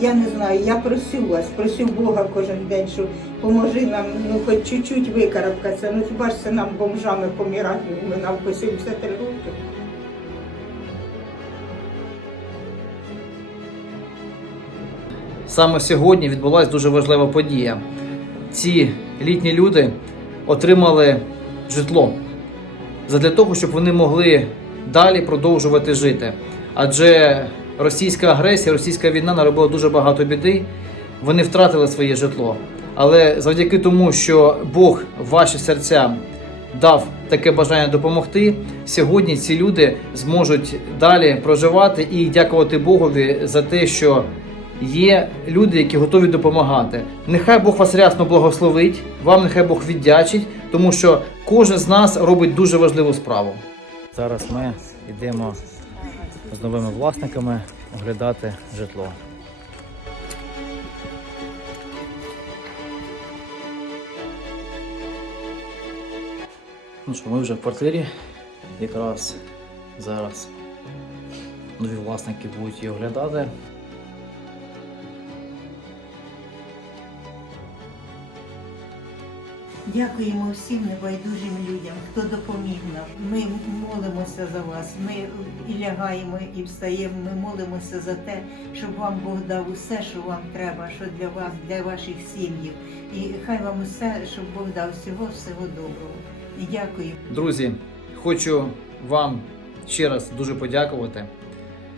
Я не знаю, я просю вас, просю Бога кожен день, що поможи нам, ну хоч чуть-чуть викарабкатися. Ну хіба ж це нам бомжами помирати, ми нам по 73 роки. Саме сьогодні відбулася дуже важлива подія. Ці літні люди отримали житло задля того, щоб вони могли далі продовжувати жити. Адже російська агресія, російська війна наробила дуже багато біди. Вони втратили своє житло. Але завдяки тому, що Бог ваші серця дав таке бажання допомогти, сьогодні ці люди зможуть далі проживати і дякувати Богові за те, що є люди, які готові допомагати. Нехай Бог вас рясно благословить, вам нехай Бог віддячить, тому що кожен з нас робить дуже важливу справу. Зараз ми йдемо з новими власниками оглядати житло. Ну що, ми вже в квартирі. Якраз зараз нові власники будуть її оглядати. Дякуємо всім небайдужим людям, хто допоміг нам. Ми молимося за вас. Ми і лягаємо, і встаємо. Ми молимося за те, щоб вам Бог дав усе, що вам треба, що для вас, для ваших сім'їв. І хай вам усе, щоб Бог дав всього, всього доброго. Дякую. Друзі, хочу вам ще раз дуже подякувати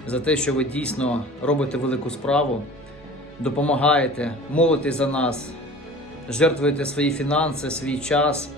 за те, що ви дійсно робите велику справу, допомагаєте, молитесь за нас, жертвуєте свої фінанси, свій час.